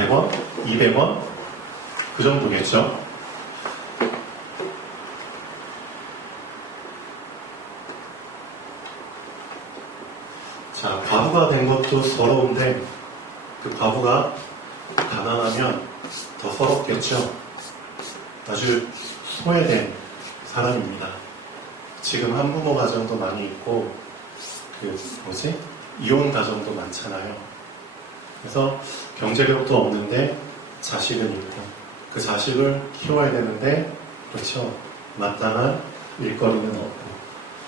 100원, 200원 그 정도겠죠. 자, 과부가 된 것도 서러운데 그 과부가 가난하면 더 서럽겠죠. 아주 소외된 사람입니다. 지금 한부모 가정도 많이 있고 이혼 가정도 많잖아요. 그래서 경제력도 없는데 자식은 있고 그 자식을 키워야 되는데 그렇죠. 마땅한 일거리는 없고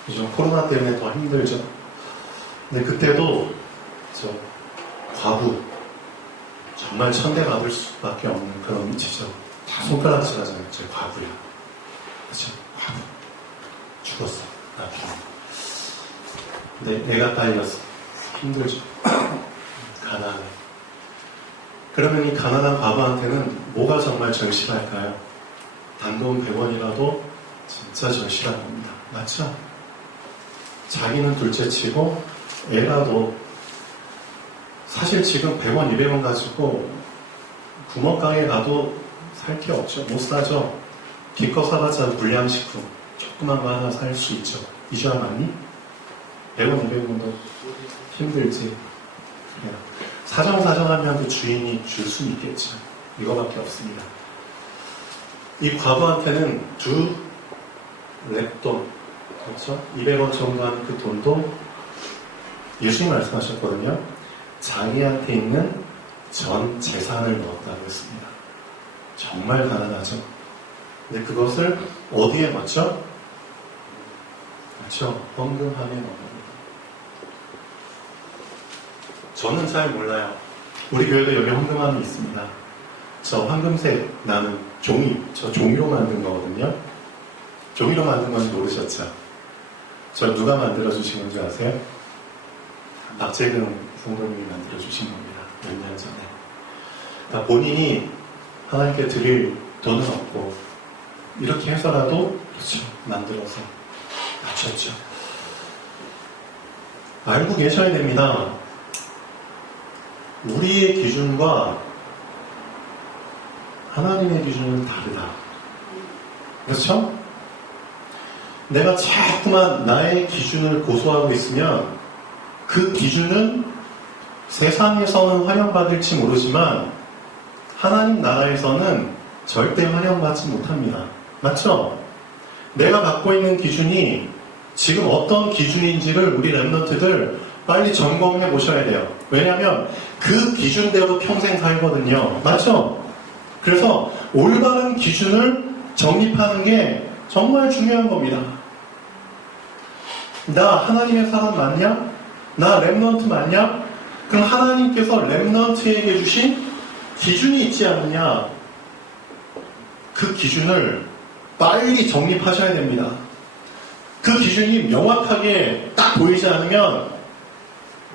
요즘 코로나 때문에 더 힘들죠. 근데 그때도 과부 정말 천대받을 수밖에 없는 그런 위치죠. 다 손가락질하잖아요. 제 과부야. 그렇죠? 과부. 죽었어. 나중에. 근데 내가 딸렸어. 힘들죠. 가난해. 그러면 이 가난한 과부한테는 뭐가 정말 절실할까요? 단돈 100원이라도 진짜 절실한 겁니다. 맞죠? 자기는 둘째치고 애라도 사실 지금 100원, 200원 가지고 구멍가게 가도 살 게 없죠. 못 사죠. 기껏 사봤자 불량식품 조그만 거 하나 살 수 있죠. 이주야 많이? 100원, 200원도 힘들지. 그래요. 사정하면 그 주인이 줄 수 있겠죠. 이거밖에 없습니다. 이 과부한테는 두 랩돈, 그렇죠? 200원 정도 하는 그 돈도 예수님 말씀하셨거든요. 자기한테 있는 전 재산을 넣었다고 했습니다. 정말 가난하죠. 근데 그것을 어디에 넣죠? 그렇죠. 헌금함에 넣습니다. 저는 잘 몰라요. 우리 교회도 여기 헌금함이 있습니다. 저 황금색 나는 종이, 저 종이로 만든 거거든요. 종이로 만든 건지 모르셨죠? 저 누가 만들어주신 건지 아세요? 박재근 성도님이 만들어주신 겁니다. 몇 년 전에. 그러니까 본인이 하나님께 드릴 돈은 없고 이렇게 해서라도 그렇죠. 만들어서 바쳤죠. 알고 계셔야 됩니다. 우리의 기준과 하나님의 기준은 다르다. 그렇죠? 내가 자꾸만 나의 기준을 고수하고 있으면 그 기준은 세상에서는 환영받을지 모르지만 하나님 나라에서는 절대 환영받지 못합니다. 맞죠? 내가 갖고 있는 기준이 지금 어떤 기준인지를 우리 랩런트들 빨리 점검해 보셔야 돼요. 왜냐하면 그 기준대로 평생 살거든요. 맞죠? 그래서 올바른 기준을 정립하는 게 정말 중요한 겁니다. 나 하나님의 사람 맞냐? 나 랩런트 맞냐? 그럼 하나님께서 랩런트에게 주신 기준이 있지 않느냐? 그 기준을 빨리 정립하셔야 됩니다. 그 기준이 명확하게 딱 보이지 않으면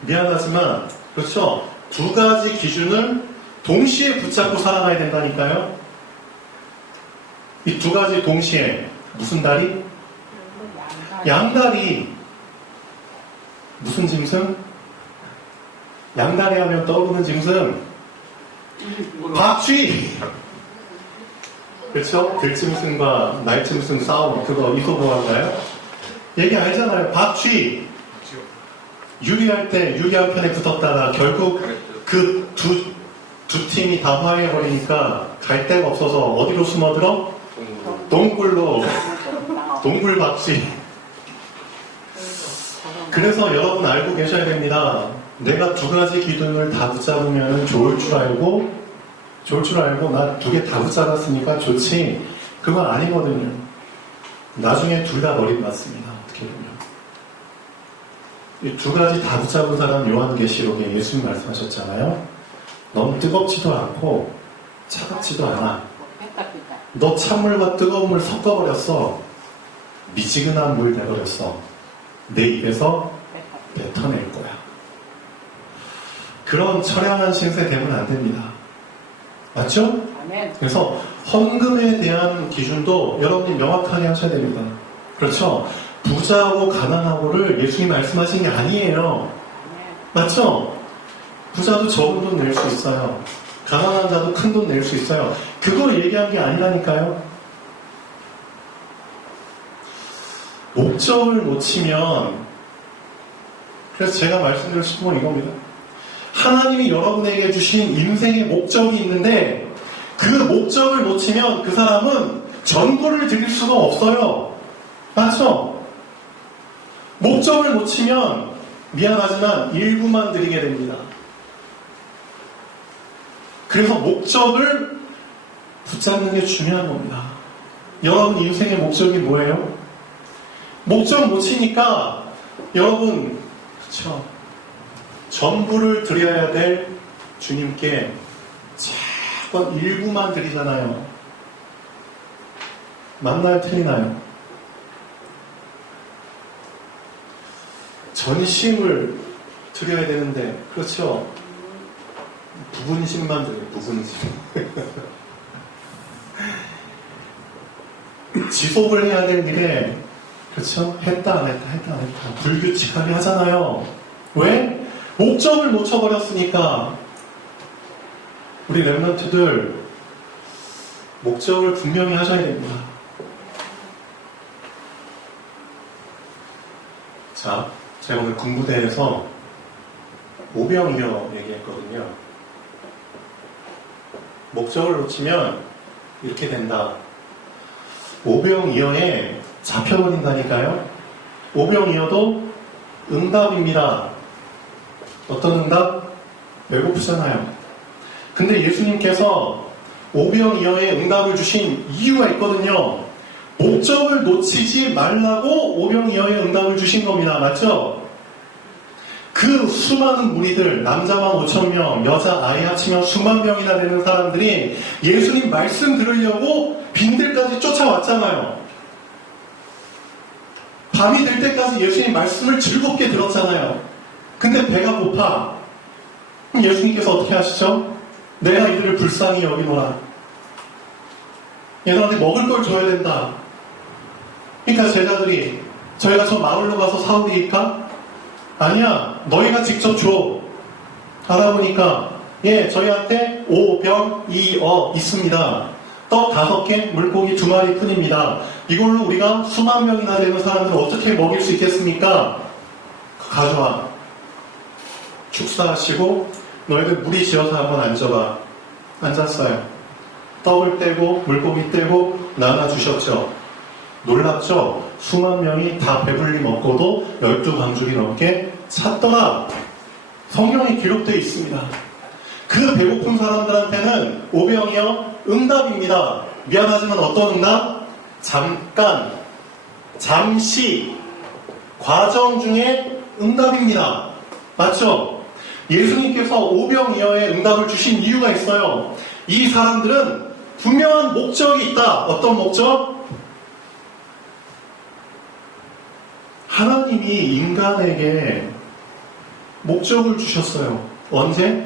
미안하지만 그렇죠? 두 가지 기준을 동시에 붙잡고 살아가야 된다니까요. 이 두 가지 동시에 무슨 다리? 양다리. 무슨 짐승? 양다리 하면 떠오르는 짐승? 박쥐! 그렇죠? 들짐승과 날짐승 싸움 그거 이소보한가요? 얘기 알잖아요. 박쥐! 유리할 때 유리 한 편에 붙었다가 결국 그 두 팀이 다 화해해버리니까 갈 데가 없어서 어디로 숨어들어? 동굴로. 동굴 박쥐. 그래서 여러분 알고 계셔야 됩니다. 내가 두 가지 기준을 다 붙잡으면 좋을 줄 알고 나 두 개 다 붙잡았으니까 좋지. 그건 아니거든요. 나중에 둘 다 머리 맞습니다. 어떻게 보면. 이 두 가지 다 붙잡은 사람 요한계시록에 예수님 말씀하셨잖아요. 넌 뜨겁지도 않고 차갑지도 않아. 너 찬물과 뜨거운 물 섞어버렸어. 미지근한 물 내버렸어. 내 입에서 뱉어낼 거야. 그런 처량한 신세 되면 안 됩니다. 맞죠? 그래서 헌금에 대한 기준도 여러분이 명확하게 하셔야 됩니다. 그렇죠? 부자하고 가난하고를 예수님이 말씀하신 게 아니에요. 맞죠? 부자도 적은 돈 낼 수 있어요. 가난한 자도 큰 돈 낼 수 있어요. 그거 얘기한 게 아니라니까요. 목적을 놓치면, 그래서 제가 말씀드리고 싶은 건 이겁니다. 하나님이 여러분에게 주신 인생의 목적이 있는데 그 목적을 놓치면 그 사람은 전부를 드릴 수가 없어요. 맞죠? 목적을 놓치면 미안하지만 일부만 드리게 됩니다. 그래서 목적을 붙잡는 게 중요한 겁니다. 여러분 인생의 목적이 뭐예요? 목적 놓치니까 여러분 그렇죠? 전부를 드려야 될 주님께 자꾸 일부만 드리잖아요. 맞나요? 틀리나요? 전심을 드려야 되는데 그렇죠? 부분심만 드려요. 부분심. 지속을 해야 될 일에 그렇죠? 했다 안 했다 불규칙하게 하잖아요. 왜? 목적을 놓쳐버렸으니까. 우리 랩런트들 목적을 분명히 하셔야 됩니다. 자, 제가 오늘 군부대에서 오병이어 얘기했거든요. 목적을 놓치면 이렇게 된다. 오병이어에 잡혀버린다니까요. 오병이어도 응답입니다. 어떤 응답? 배고프잖아요. 근데 예수님께서 오병이어의 응답을 주신 이유가 있거든요. 목적을 놓치지 말라고 오병이어의 응답을 주신 겁니다. 맞죠? 그 수많은 무리들, 남자만 5,000명, 여자 아이 합치면 수만 명이나 되는 사람들이 예수님 말씀 들으려고 빈들까지 쫓아왔잖아요. 밤이 될 때까지 예수님 말씀을 즐겁게 들었잖아요. 근데 배가 고파. 그럼 예수님께서 어떻게 하시죠? 내가 이들을 불쌍히 여기노라. 얘들한테 먹을 걸 줘야 된다. 그러니까 제자들이 저희가 저 마을로 가서 사오리까? 아니야. 너희가 직접 줘. 알아보니까 예, 저희한테 5병 2어 있습니다. 떡 5개, 물고기 2마리 뿐입니다. 이걸로 우리가 수만 명이나 되는 사람들을 어떻게 먹일 수 있겠습니까? 가져와. 축사하시고 너희들 무리 지어서 한번 앉아봐. 앉았어요. 떡을 떼고 물고기 떼고 나눠주셨죠. 놀랍죠? 수만 명이 다 배불리 먹고도 12방죽이 넘게 찼더라. 성경에 기록되어 있습니다. 그 배고픈 사람들한테는 오병이어 응답입니다. 미안하지만 어떤 응답? 잠깐, 잠시, 과정 중에 응답입니다. 맞죠? 예수님께서 오병이어의 응답을 주신 이유가 있어요. 이 사람들은 분명한 목적이 있다. 어떤 목적? 하나님이 인간에게 목적을 주셨어요. 언제?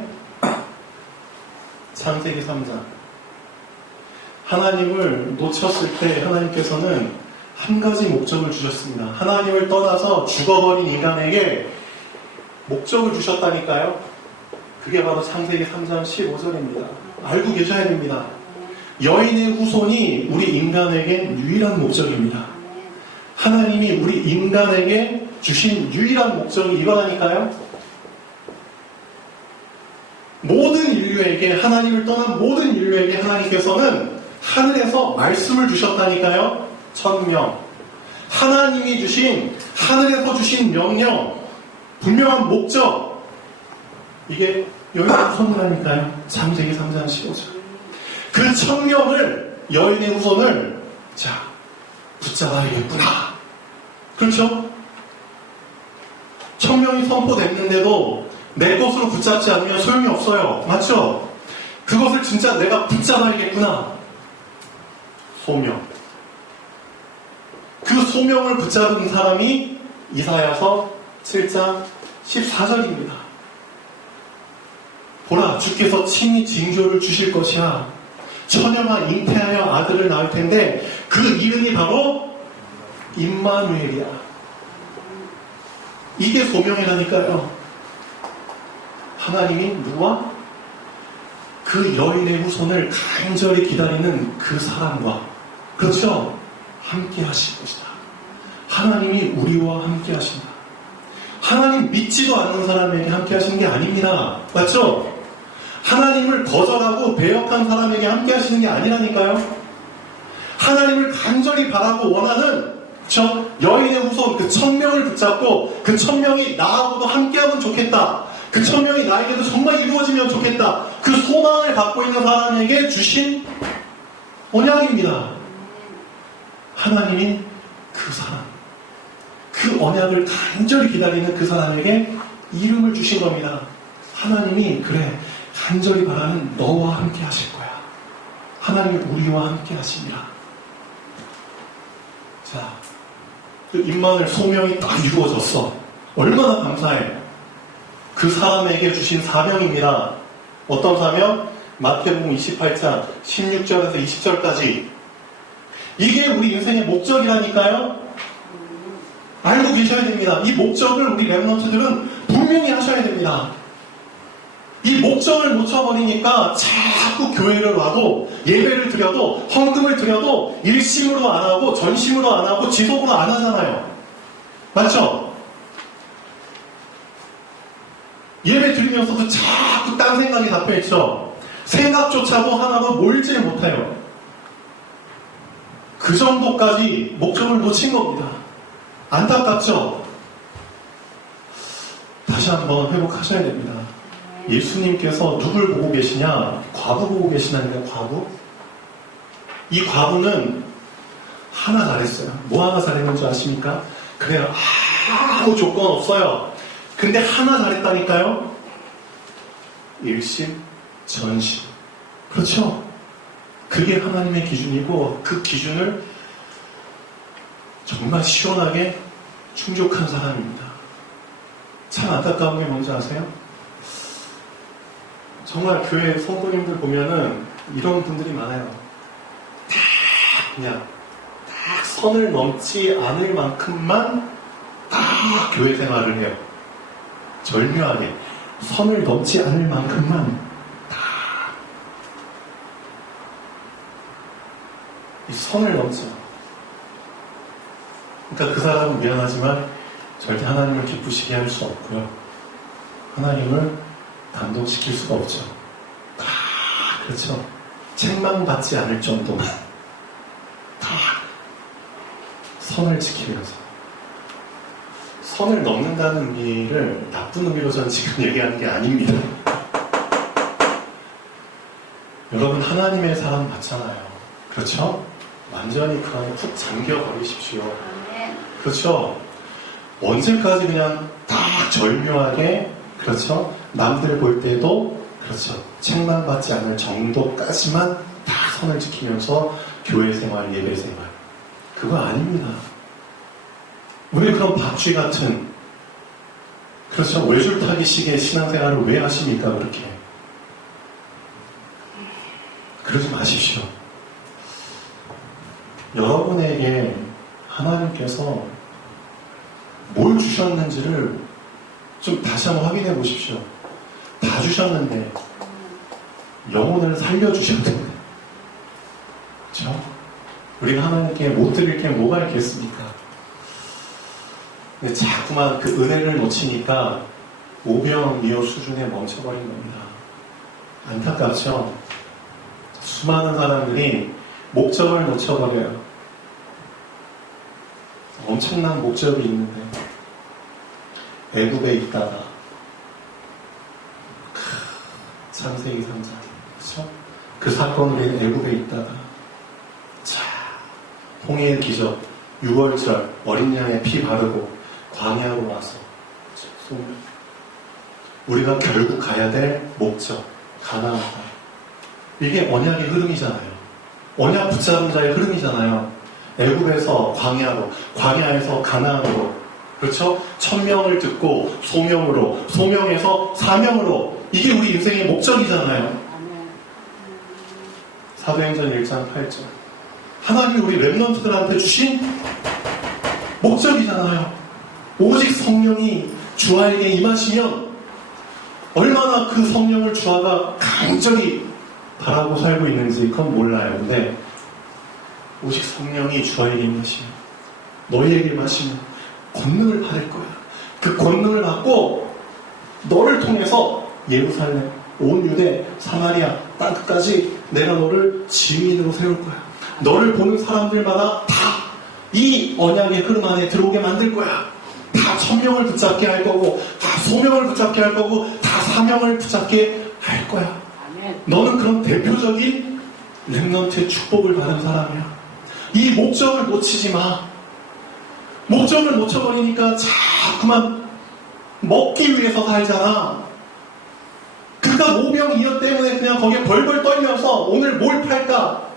창세기 3장. 하나님을 놓쳤을 때 하나님께서는 한 가지 목적을 주셨습니다. 하나님을 떠나서 죽어버린 인간에게 목적을 주셨다니까요. 그게 바로 창세기 3장 15절입니다. 알고 계셔야 됩니다. 여인의 후손이 우리 인간에게 유일한 목적입니다. 하나님이 우리 인간에게 주신 유일한 목적이 이거라니까요. 모든 인류에게, 하나님을 떠난 모든 인류에게 하나님께서는 하늘에서 말씀을 주셨다니까요. 천명. 하나님이 주신, 하늘에서 주신 명령, 분명한 목적. 이게 여인의 후손이라니까요. 창세기 3장 15절. 그 천명을, 여인의 후손을, 자, 붙잡아야겠구나. 그렇죠? 천명이 선포됐는데도 내 것으로 붙잡지 않으면 소용이 없어요. 맞죠? 그것을 진짜 내가 붙잡아야겠구나. 소명. 그 소명을 붙잡은 사람이 이사야서 7장 14절입니다. 보라, 주께서 친히 징조를 주실 것이야. 처녀가 잉태하여 아들을 낳을 텐데 그 이름이 바로 임마누엘이야. 이게 소명이라니까요. 하나님이 누구와? 그 여인의 후손을 간절히 기다리는 그 사람과, 그렇죠? 함께 하실 것이다. 하나님이 우리와 함께 하신다. 하나님 믿지도 않는 사람에게 함께 하시는 게 아닙니다. 맞죠? 하나님을 거절하고 배역한 사람에게 함께 하시는 게 아니라니까요. 하나님을 간절히 바라고 원하는 저 여인의 후손 그 1000명을 붙잡고 그 1000명이 나하고도 함께하면 좋겠다. 그 1000명이 나에게도 정말 이루어지면 좋겠다. 그 소망을 갖고 있는 사람에게 주신 언약입니다. 하나님이 그 사람, 그 언약을 간절히 기다리는 그 사람에게 이름을 주신 겁니다. 하나님이 그래 간절히 바라는 너와 함께 하실 거야. 하나님이 우리와 함께 하십니다. 자, 그 임마누엘 소명이 딱 이루어졌어. 얼마나 감사해. 그 사람에게 주신 사명입니다. 어떤 사명? 마태복음 28장 16절에서 20절까지. 이게 우리 인생의 목적이라니까요. 알고 계셔야 됩니다. 이 목적을 우리 렘넌트들은 분명히 하셔야 됩니다. 이 목적을 놓쳐버리니까 자꾸 교회를 와도 예배를 드려도 헌금을 드려도 일심으로 안 하고 전심으로 안 하고 지속으로 안 하잖아요. 맞죠? 예배 드리면서도 자꾸 딴 생각이 잡혀있죠. 생각조차도 하나도 몰지 못해요. 그 정도까지 목적을 놓친 겁니다. 안타깝죠? 다시 한번 회복하셔야 됩니다. 예수님께서 누굴 보고 계시냐? 과부 보고 계시나요? 과부? 이 과부는 하나 잘했어요. 뭐 하나 잘했는지 아십니까? 그래요. 아무 조건 없어요. 근데 하나 잘했다니까요? 일심, 전심. 그렇죠? 그게 하나님의 기준이고 그 기준을 정말 시원하게 충족한 사람입니다. 참 안타까운 게 뭔지 아세요? 정말 교회 성도님들 보면은 이런 분들이 많아요. 다 그냥 딱 선을 넘지 않을 만큼만 다 교회 생활을 해요. 절묘하게 선을 넘지 않을 만큼만 다 이 선을 넘죠. 그러니까 그 사람은 미안하지만 절대 하나님을 기쁘시게 할 수 없고요. 하나님을 감동시킬 수가 없죠. 그렇죠. 책망받지 않을 정도만 다 선을 지키면서 선을 넘는다는 의미를 나쁜 의미로 전 지금 얘기하는 게 아닙니다. 여러분 하나님의 사랑 맞잖아요. 그렇죠? 완전히 그 안에 푹 잠겨버리십시오. 그렇죠? 언제까지 그냥 딱 절묘하게 그렇죠? 남들 볼 때도 그렇죠. 책망받지 않을 정도까지만 다 선을 지키면서 교회 생활, 예배 생활. 그거 아닙니다. 왜 그런 박쥐 같은 그렇죠. 외줄타기식의 신앙생활을 왜 하십니까? 그렇게. 그러지 마십시오. 여러분에게 하나님께서 뭘 주셨는지를 좀 다시 한번 확인해 보십시오. 다 주셨는데 영혼을 살려주셔야 됩니다. 그렇죠? 우리가 하나님께 못 드릴 게 뭐가 있겠습니까? 근데 자꾸만 그 은혜를 놓치니까 오병이어 수준에 멈춰버린 겁니다. 안타깝죠? 수많은 사람들이 목적을 놓쳐버려요. 엄청난 목적이 있는데 애굽에 있다가 창세기 3장 그렇죠? 그 사건으로 인해 애굽에 있다가 자 홍해의 기적 6월절 어린 양의 피 바르고 광야로 와서 우리가 결국 가야 될 목적 가나안 땅 이게 언약의 흐름이잖아요. 언약 붙잡은 자의 흐름이잖아요. 애굽에서 광야로 광야에서 가나안으로 그렇죠? 1000명을 듣고 소명으로 소명에서 사명으로 이게 우리 인생의 목적이잖아요. 사도행전 1장 8절 하나님이 우리 렘넌트들한테 주신 목적이잖아요. 오직 성령이 주아에게 임하시면 얼마나 그 성령을 주아가 간절히 바라고 살고 있는지 그건 몰라요. 근데 오직 성령이 주와에게 임하시면 너희에게 임하시면 권능을 받을 거야. 그 권능을 받고 너를 통해서 예루살렘, 온 유대, 사마리아 땅끝까지 내가 너를 증인으로 세울 거야. 너를 보는 사람들마다 다 이 언약의 흐름 안에 들어오게 만들 거야. 다 천명을 붙잡게 할 거고, 다 소명을 붙잡게 할 거고, 다 사명을 붙잡게 할 거야. 너는 그런 대표적인 렘넌트의 축복을 받은 사람이야. 이 목적을 놓치지 마. 목적을 놓쳐버리니까 자꾸만 먹기 위해서 살잖아. 그가 모병이어 때문에 그냥 거기에 벌벌 떨면서 오늘 뭘 팔까?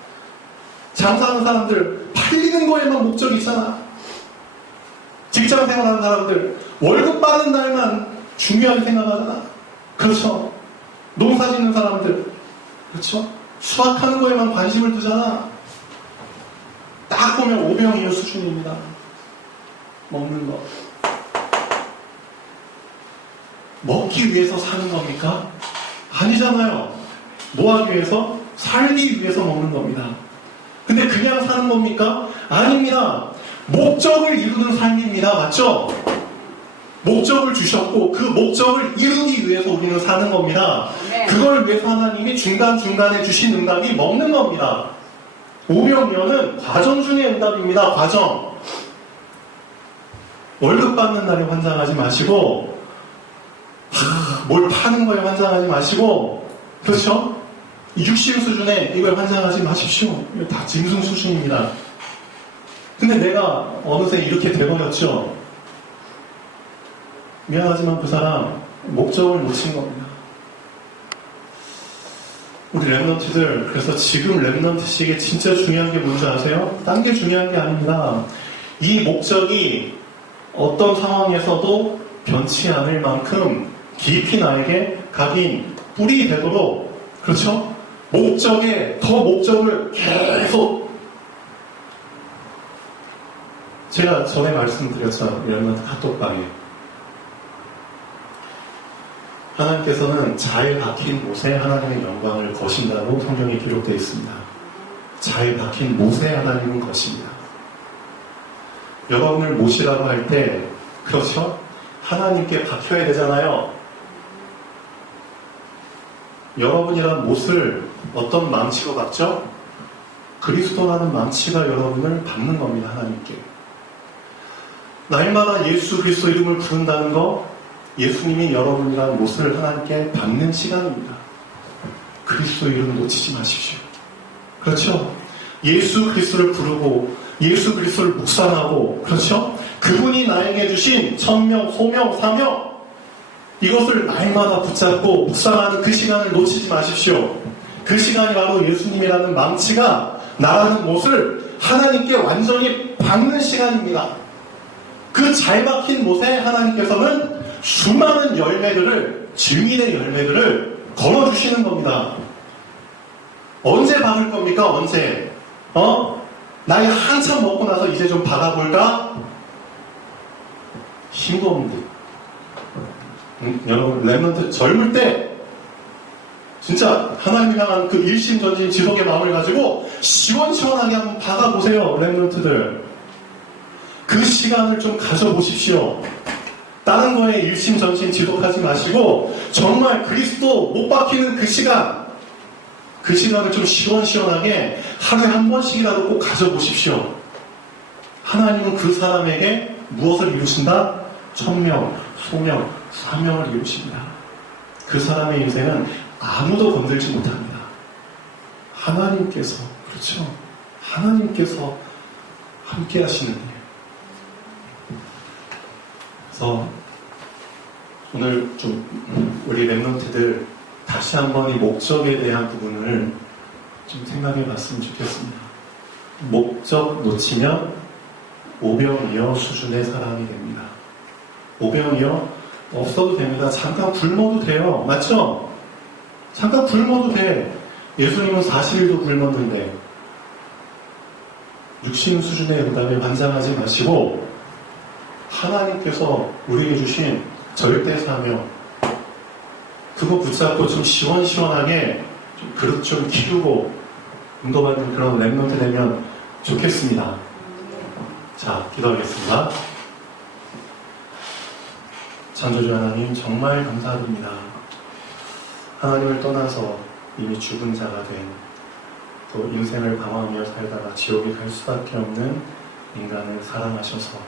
장사하는 사람들 팔리는 거에만 목적이 있잖아. 직장 생활하는 사람들 월급 받는 날만 중요하게 생각하잖아. 그렇죠? 농사 짓는 사람들 그렇죠? 수확하는 거에만 관심을 두잖아. 딱 보면 오병이어 수준입니다. 먹는 거. 먹기 위해서 사는 겁니까? 아니잖아요. 뭐 하기 위해서? 살기 위해서 먹는 겁니다. 근데 그냥 사는 겁니까? 아닙니다. 목적을 이루는 삶입니다. 맞죠? 목적을 주셨고 그 목적을 이루기 위해서 우리는 사는 겁니다. 네. 그걸 위해서 하나님이 중간중간에 주신 응답이 먹는 겁니다. 오병이어는 과정 중의 응답입니다. 과정. 월급 받는 날에 환장하지 마시고 뭘 파는 거에 환장하지 마시고 그렇죠? 육신 수준에 이걸 환장하지 마십시오. 이거 다 짐승 수준입니다. 근데 내가 어느새 이렇게 돼버렸죠. 미안하지만 그 사람 목적을 놓친 겁니다. 우리 렘넌트들 그래서 지금 렘넌트식에 진짜 중요한 게 뭔지 아세요? 딴 게 중요한 게 아닙니다. 이 목적이 어떤 상황에서도 변치 않을 만큼 깊이 나에게 각인 뿌리 되도록 그렇죠? 목적에 더 목적을 계속 제가 전에 말씀드렸죠. 렘넌트 카톡방에 하나님께서는 잘 박힌 못에 하나님의 영광을 거신다고 성경에 기록되어 있습니다. 잘 박힌 못에 하나님은 거십니다. 여러분을 모시라고 할 때 그렇죠? 하나님께 박혀야 되잖아요. 여러분이란 못을 어떤 망치로 박죠? 그리스도라는 망치가 여러분을 박는 겁니다. 하나님께. 날마다 예수 그리스도 이름을 부른다는 거 예수님이 여러분이란 못을 하나님께 박는 시간입니다. 그리스도 이름을 놓치지 마십시오. 그렇죠? 예수 그리스도를 부르고 예수 그리스도를 묵상하고 그렇죠? 그분이 나에게 주신 천명, 소명, 사명 이것을 날마다 붙잡고 묵상하는 그 시간을 놓치지 마십시오. 그 시간이 바로 예수님이라는 망치가 나라는 못을 하나님께 완전히 박는 시간입니다. 그 잘 박힌 못에 하나님께서는 수많은 열매들을 증인의 열매들을 걸어주시는 겁니다. 언제 박을 겁니까? 언제? 나이 한참 먹고 나서 이제 좀 박아볼까? 힘도 없는데 여러분 렘넌트 젊을 때 진짜 하나님 향한 그 일심전심 지속의 마음을 가지고 시원시원하게 한번 박아보세요. 렘넌트들 그 시간을 좀 가져보십시오. 다른 거에 일심전심 지속하지 마시고 정말 그리스도 못 박히는 그 시간을 좀 시원시원하게 하루에 한 번씩이라도 꼭 가져보십시오. 하나님은 그 사람에게 무엇을 이루신다? 천명, 소명, 사명을 이루십니다. 그 사람의 인생은 아무도 건들지 못합니다. 하나님께서 그렇죠? 하나님께서 함께 하시는 일. 그래서 오늘 좀 우리 렘넌트들 다시 한번 이 목적에 대한 부분을 좀 생각해 봤으면 좋겠습니다. 목적 놓치면 오병이어 수준의 사람이 됩니다. 오병이어 없어도 됩니다. 잠깐 굶어도 돼요. 맞죠? 잠깐 굶어도 돼. 예수님은 40일도 굶었는데 육신 수준의 응답에 환장하지 마시고 하나님께서 우리에게 주신 절대 사명 그거 붙잡고 좀 시원시원하게 좀 그릇 좀 키우고 인도받는 그런 랩런트 되면 좋겠습니다. 자, 기도하겠습니다. 창조주 하나님 정말 감사드립니다. 하나님을 떠나서 이미 죽은 자가 된, 또 인생을 방황하며 살다가 지옥에 갈 수밖에 없는 인간을 사랑하셔서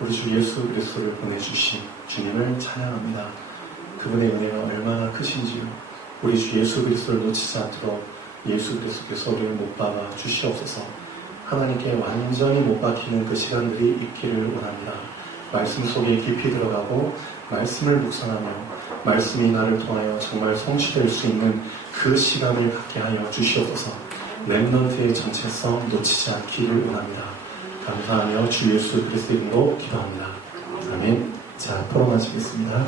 우리 주 예수 그리스도를 보내주신 주님을 찬양합니다. 그분의 은혜가 얼마나 크신지요. 우리 주 예수 그리스도를 놓치지 않도록 예수 그리스도께서 우리를 못 박아 주시옵소서. 하나님께 완전히 못 박히는 그 시간들이 있기를 원합니다. 말씀 속에 깊이 들어가고 말씀을 묵상하며 말씀이 나를 통하여 정말 성취될 수 있는 그 시간을 갖게 하여 주시옵소서. 렘넌트의 전체성 놓치지 않기를 원합니다. 감사하며 주 예수 그리스도의 이름으로 기도합니다. 아멘. 자, 토론 마치겠습니다.